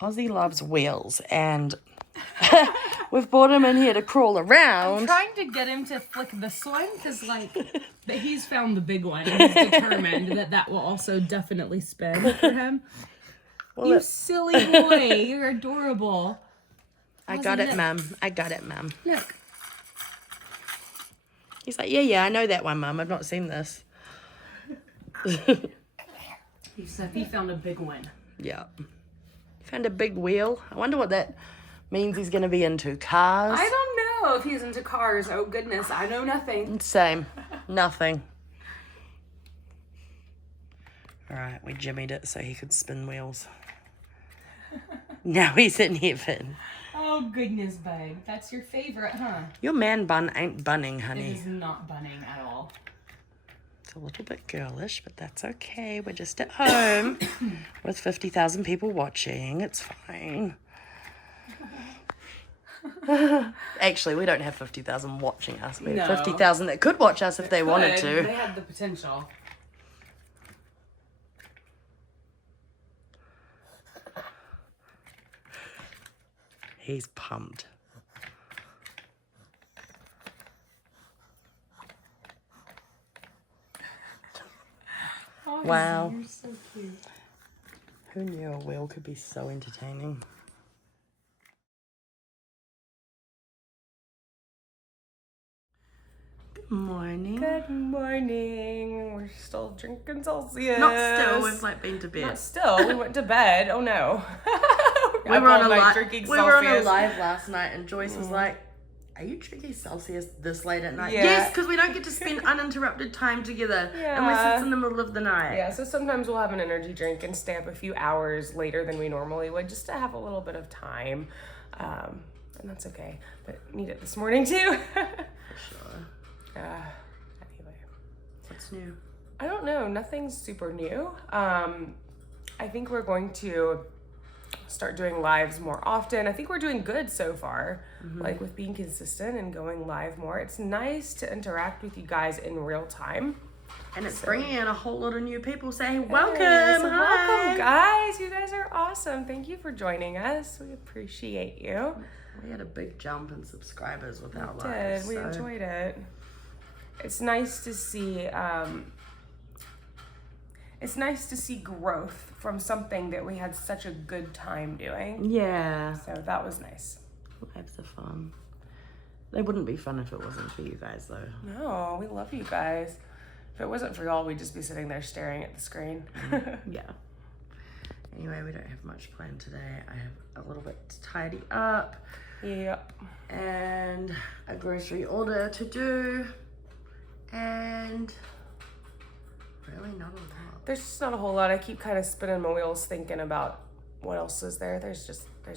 Ozzy loves wheels, and we've brought him in here to crawl around. I'm trying to get him to flick this one because, like, he's found the big one and he's determined that will also definitely spin for him. Well, You silly boy, you're adorable. I got it, Mum. I got it, Mum. Look. He's like, yeah, I know that one, Mum. I've not seen this. He said he found a big one. Yeah. Found a big wheel. I wonder what that means he's going to be into. Cars? I don't know if he's into cars. Oh, goodness. I know nothing. Same. Nothing. All right, we jimmied it so he could spin wheels. Now he's in heaven. Oh, goodness, babe. That's your favorite, huh? Your man bun ain't bunning, It honey. is not bunning at all. It's a little bit girlish, but that's okay. We're just at home with 50,000 people watching. It's fine. Actually, we don't have 50,000 watching us. We have No. 50,000 that could watch us if they wanted They to. had the potential. He's pumped. Oh, Wow. You're so cute. Who knew a wheel could be so entertaining? Good morning. Good morning. We're still drinking Celsius. Not still, we've like been to bed. Not still. We went to bed. Oh no. We were on a drinking we were on a Celsius. live last night, and Joyce was like, "Are you drinking Celsius this late at night?" Yeah. Yes, because we don't get to spend uninterrupted time together unless it's in the middle of the night. Yeah, so sometimes we'll have an energy drink and stay up a few hours later than we normally would just to have a little bit of time. And that's okay. But need it this morning too. Sure. Anyway. What's new? I don't know. Nothing's super new. I think we're going to start doing lives more often. I think we're doing good so far, like with being consistent and going live more. It's nice to interact with you guys in real time. And it's bringing in a whole lot of new people saying, welcome, Yes, hi. welcome, guys. You guys are awesome. Thank you for joining us. We appreciate you. We had a big jump in subscribers with our We lives. did. We enjoyed it. It's nice to see. It's nice to see growth from something that we had such a good time doing. Yeah. So that was nice. Lives are fun. They wouldn't be fun if it wasn't for you guys, though. No, we love you guys. If it wasn't for y'all, we'd just be sitting there staring at the screen. Yeah. Anyway, we don't have much planned today. I have a little bit to tidy up Yep. and a grocery order to do, and really not a lot. There's just not a whole lot. I keep kind of spinning my wheels thinking about what else is there. There's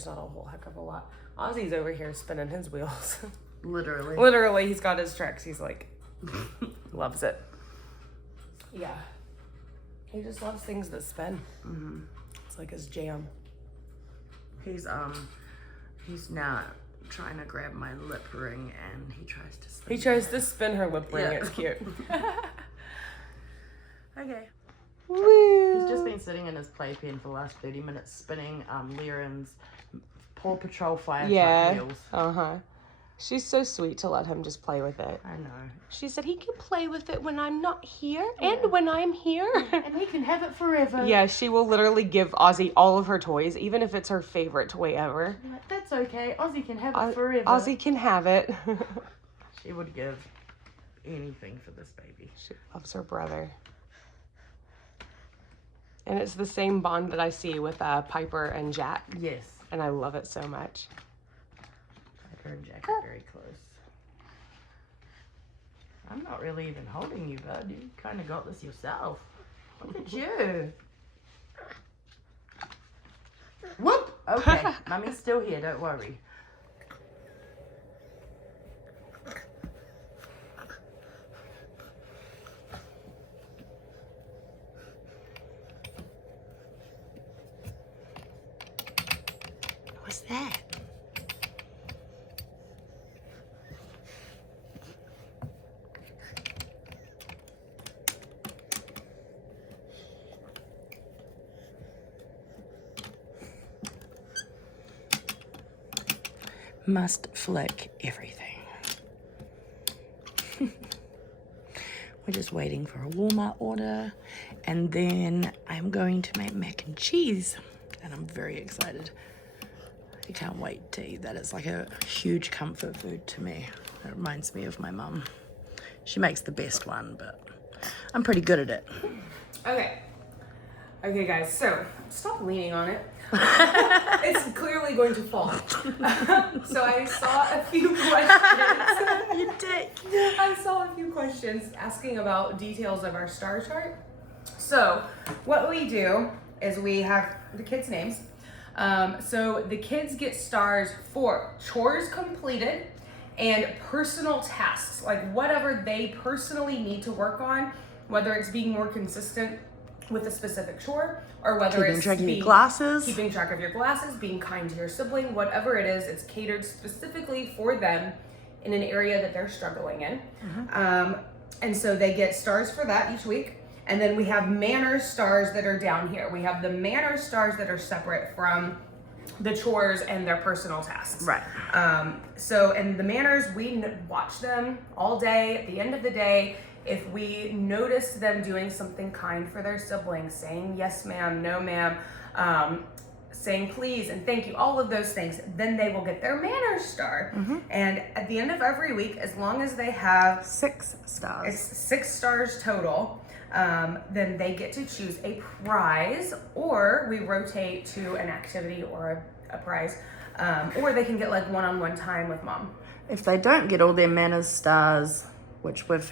not a whole heck of a lot. Ozzy's over here spinning his wheels. Literally. Literally, he's got his tricks. He's like, loves it. Yeah. He just loves things that spin. Mm-hmm. It's like his jam. He's now trying to grab my lip ring, and he tries to spin. He tries to spin her lip ring. Yeah. It's cute. Okay. Woo. He's just been sitting in his playpen for the last 30 minutes spinning Lyran's Paw Patrol fire truck wheels. Uh-huh. She's so sweet to let him just play with it. I know. She said he can play with it when I'm not here and when I'm here. And he can have it forever. Yeah, she will literally give Ozzy all of her toys, even if it's her favorite toy ever. That's okay. Ozzy can have it forever. Ozzy can have it. She would give anything for this baby. She loves her brother. And it's the same bond that I see with Piper and Jack. Yes. And I love it so much. Piper and Jack are very close. I'm not really even holding you, bud. You kind of got this yourself. Look at you. Whoop! Okay, Mummy's still here, don't worry. What's that? must flick everything. We're just waiting for a Walmart order, and then I'm going to make mac and cheese, and I'm very excited. I can't wait to eat that. It's like a huge comfort food to me. It reminds me of my mum. She makes the best one, but I'm pretty good at it. Okay, guys, so stop leaning on it. It's clearly going to fall. So I saw a few questions. You dick. I saw a few questions asking about details of our star chart. So what we do is we have the kids' names. So the kids get stars for chores completed and personal tasks, like whatever they personally need to work on, whether it's being more consistent with a specific chore, or whether Keeping it's track of your glasses. keeping track of your glasses, being kind to your sibling, whatever it is, it's catered specifically for them in an area that they're struggling in. And so they get stars for that each week. And then we have manners stars that are down here. We have the manners stars that are separate from the chores and their personal tasks. Right. So, and the manners, we watch them all day. At the end of the day, if we notice them doing something kind for their siblings, saying yes ma'am, no ma'am, saying please and thank you, all of those things, then they will get their manners star. And at the end of every week, as long as they have 6 stars. it's 6 stars total, then they get to choose a prize, or we rotate to an activity or a prize, or they can get like one-on-one time with mom. If they don't get all their manners stars, which we've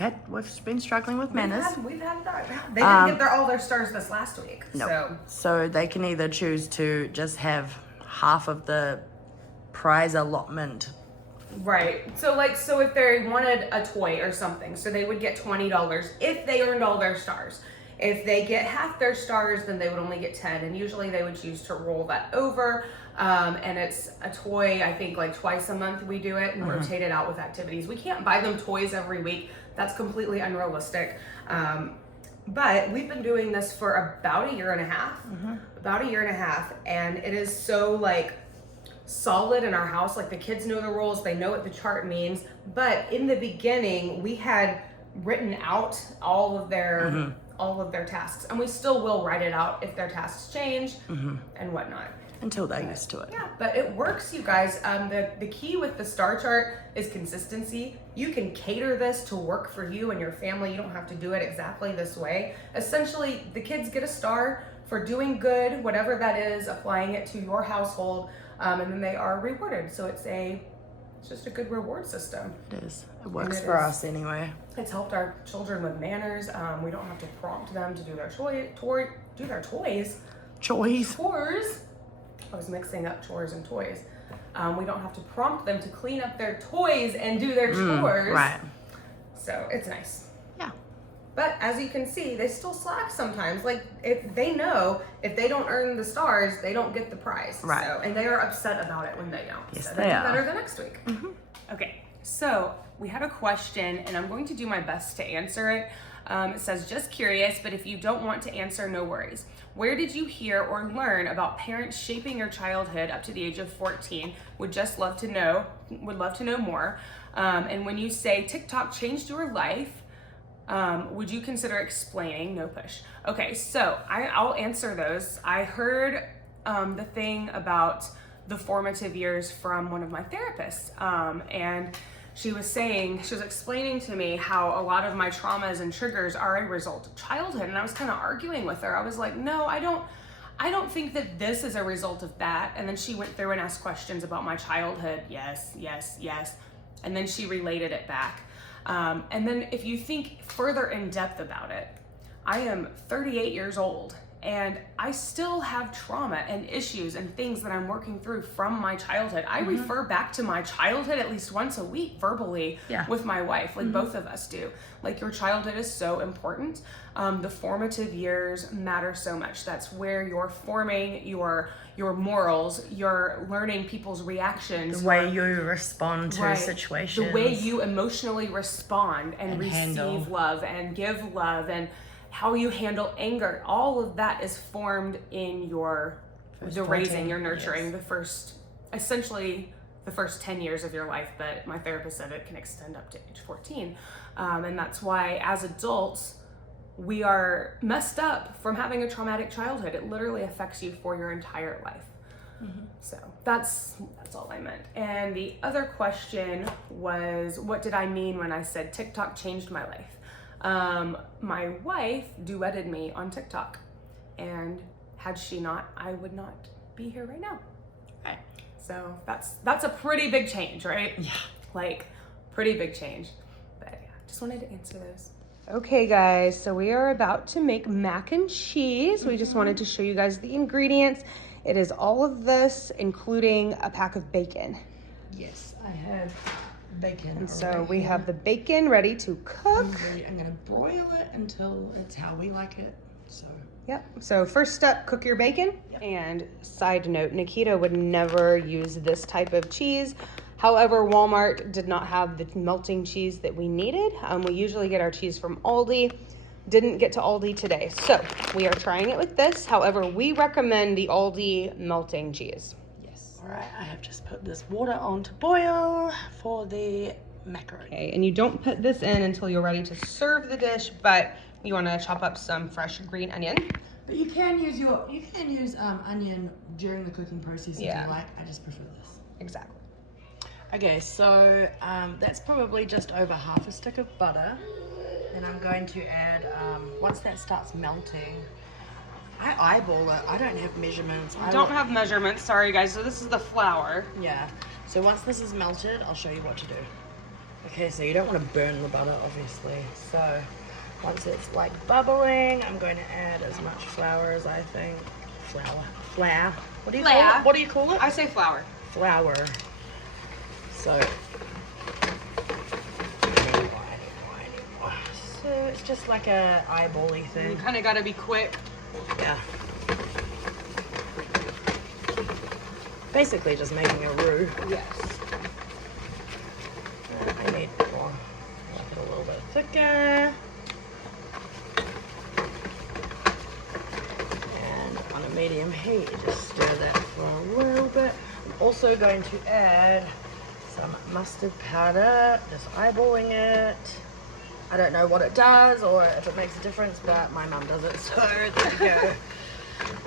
been struggling with manners. We've had that. They didn't get all their stars this last week. No. So they can either choose to just have half of the prize allotment. Right. So if they wanted a toy or something, so they would get $20 if they earned all their stars. If they get half their stars, then they would only get 10, and usually they would choose to roll that over. And it's a toy, I think like twice a month we do it and rotate it out with activities. We can't buy them toys every week. That's completely unrealistic. But we've been doing this for about a year and a half, and it is so like solid in our house. Like the kids know the rules, they know what the chart means. But in the beginning, we had written out all of their tasks, and we still will write it out if their tasks change and whatnot. Until they're used to it. Yeah, but it works, you guys. The key with the star chart is consistency. You can cater this to work for you and your family. You don't have to do it exactly this way. Essentially, the kids get a star for doing good, whatever that is, applying it to your household, and then they are rewarded. So it's just a good reward system. It is. It works for us anyway. It's helped our children with manners. We don't have to prompt them to do their toys. Chores. I was mixing up chores and toys. We don't have to prompt them to clean up their toys and do their chores. Right. So it's nice. Yeah. But as you can see, they still slack sometimes. Like if they know if they don't earn the stars, they don't get the prize. Right. So, and they are upset about it when they don't. Yes, so they do are. better the next week. Okay. So we had a question, and I'm going to do my best to answer it. It says, just curious, but if you don't want to answer, no worries. Where did you hear or learn about parents shaping your childhood up to the age of 14? Would love to know more. And when you say TikTok changed your life, would you consider explaining? No push. Okay, so I'll answer those. I heard the thing about the formative years from one of my therapists, and she was explaining to me how a lot of my traumas and triggers are a result of childhood. And I was kind of arguing with her. I was like, no, I don't think that this is a result of that. And then she went through and asked questions about my childhood. Yes. And then she related it back. And then if you think further in depth about it, I am 38 years old. And I still have trauma and issues and things that I'm working through from my childhood. I refer back to my childhood at least once a week verbally with my wife, like both of us do. Like your childhood is so important. The formative years matter so much. That's where you're forming your morals, you're learning people's reactions. The way you respond to situations. The way you emotionally respond and receive handle. love and give love, and how you handle anger. All of that is formed in your raising, your nurturing, the first the first 10 years of your life, but my therapist said it can extend up to age 14. And that's why as adults, we are messed up from having a traumatic childhood. It literally affects you for your entire life. So that's all I meant. And the other question was, what did I mean when I said TikTok changed my life? My wife duetted me on TikTok, and had she not, I would not be here right now. Right. So that's a pretty big change, right? Yeah. Like, pretty big change. But yeah, just wanted to answer those. Okay guys, so we are about to make mac and cheese. We just wanted to show you guys the ingredients. It is all of this, including a pack of bacon. Yes, I have bacon. And so we have the bacon ready to cook. I'm gonna broil it until it's how we like it. So. Yep. So first step, cook your bacon. Yep. And side note, Nikita would never use this type of cheese. However, Walmart did not have the melting cheese that we needed. We usually get our cheese from Aldi. Didn't get to Aldi today. So we are trying it with this. However, we recommend the Aldi melting cheese. Yes. All right, I have just put this water on to boil for the macaroni. Okay, and you don't put this in until you're ready to serve the dish, but you want to chop up some fresh green onion. But you can use onion during the cooking process if you like. I just prefer this. Exactly. Okay, so that's probably just over half a stick of butter. And I'm going to add, once that starts melting, I eyeball it. I don't have measurements. I don't have measurements, sorry guys. So this is the flour. Yeah. So once this is melted, I'll show you what to do. Okay, so you don't want to burn the butter, obviously. So once it's like bubbling, I'm going to add as much flour as I think. Flour. What do you call it? What do you call it? I say flour. Flour. So it's just like a eyeball-y thing. You kind of got to be quick. Yeah. Basically just making a roux. Yes. I need more. Make it a little bit thicker. And on a medium heat, just stir that for a little bit. I'm also going to add some mustard powder, just eyeballing it. I don't know what it does or if it makes a difference, but my mum does it, so there you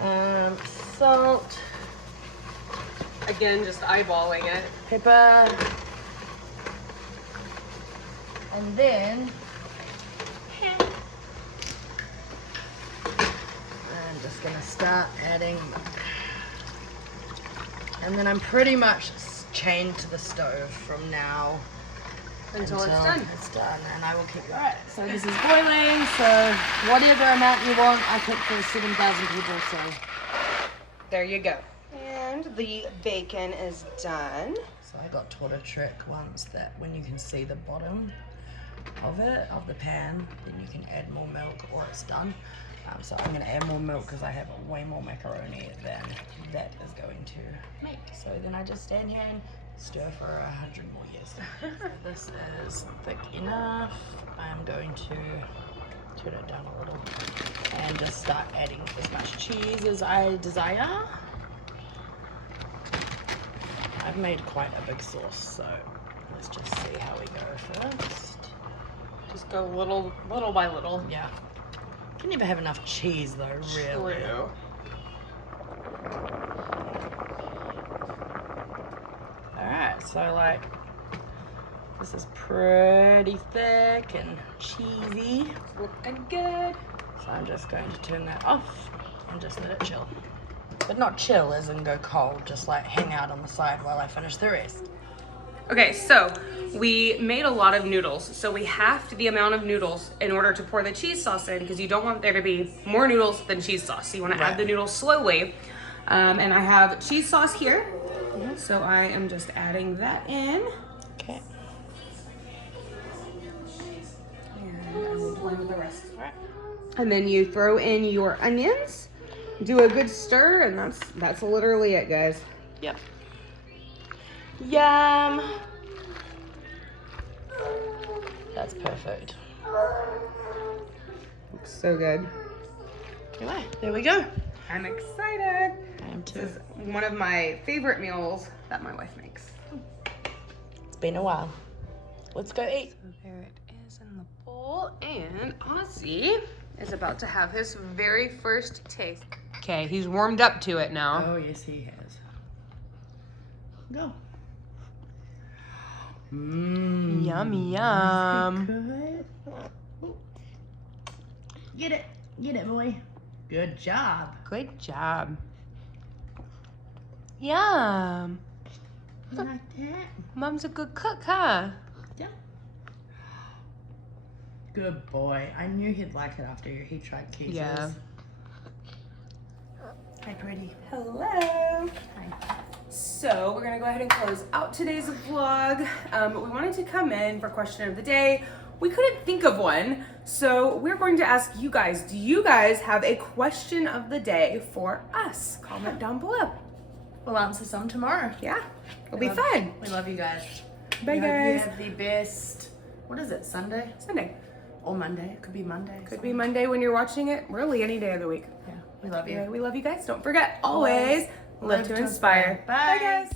go. Salt. Again, just eyeballing it. Pepper. And then I'm just gonna start adding milk. And then I'm pretty much chained to the stove from now until it's done. It's done, and I will keep you. Alright, so this is boiling, so whatever amount you want, I cook for 7,000 people, so. There you go. And the bacon is done. So I got taught a trick once that when you can see the bottom of the pan, then you can add more milk or it's done. So I'm going to add more milk because I have way more macaroni than that is going to make. So then I just stand here and stir for 100 more years. So this is thick enough. I'm going to turn it down a little and just start adding as much cheese as I desire. I've made quite a big sauce, so let's just see how we go first. Just go little by little. Yeah. You can never have enough cheese though, really. True. Alright, so like, this is pretty thick and cheesy. Looking good. So I'm just going to turn that off and just let it chill. But not chill as in go cold, just like hang out on the side while I finish the rest. Okay, so we made a lot of noodles. So we halved the amount of noodles in order to pour the cheese sauce in because you don't want there to be more noodles than cheese sauce. So you want to add the noodles slowly. And I have cheese sauce here. So I am just adding that in. Okay. And I will blend the rest. And then you throw in your onions, do a good stir, and that's literally it, guys. Yep. Yum. That's perfect. Looks so good. Anyway, there we go. I'm excited. I am too. This is one of my favorite meals that my wife makes. been a while. Let's go eat. So there it is in the bowl, and Ozzy is about to have his very first taste. Okay, he's warmed up to it now. Oh, yes, he has. Go. Mmm. Yummy, yum. Good. Get it. Get it, boy. Good job. Good job. Yum. You like that? Mom's a good cook, huh? Yeah. Good boy. I knew he'd like it after he tried Keith's. Yeah. Hi, pretty. Hello. Hi. So we're gonna go ahead and close out today's vlog. But we wanted to come in for question of the day. We couldn't think of one, so we're going to ask you guys, do you guys have a question of the day for us? Comment down below. We'll answer some tomorrow. Yeah, it'll be fun. We love you guys. Bye, We hope guys. You have the best. What is it? Sunday Sunday. or Monday? It could be Monday. Could be Monday when you're watching it. Really, any day of the week. Yeah. We love you. Anyway, we love you guys. Don't forget, always live to inspire. Bye. Bye, guys.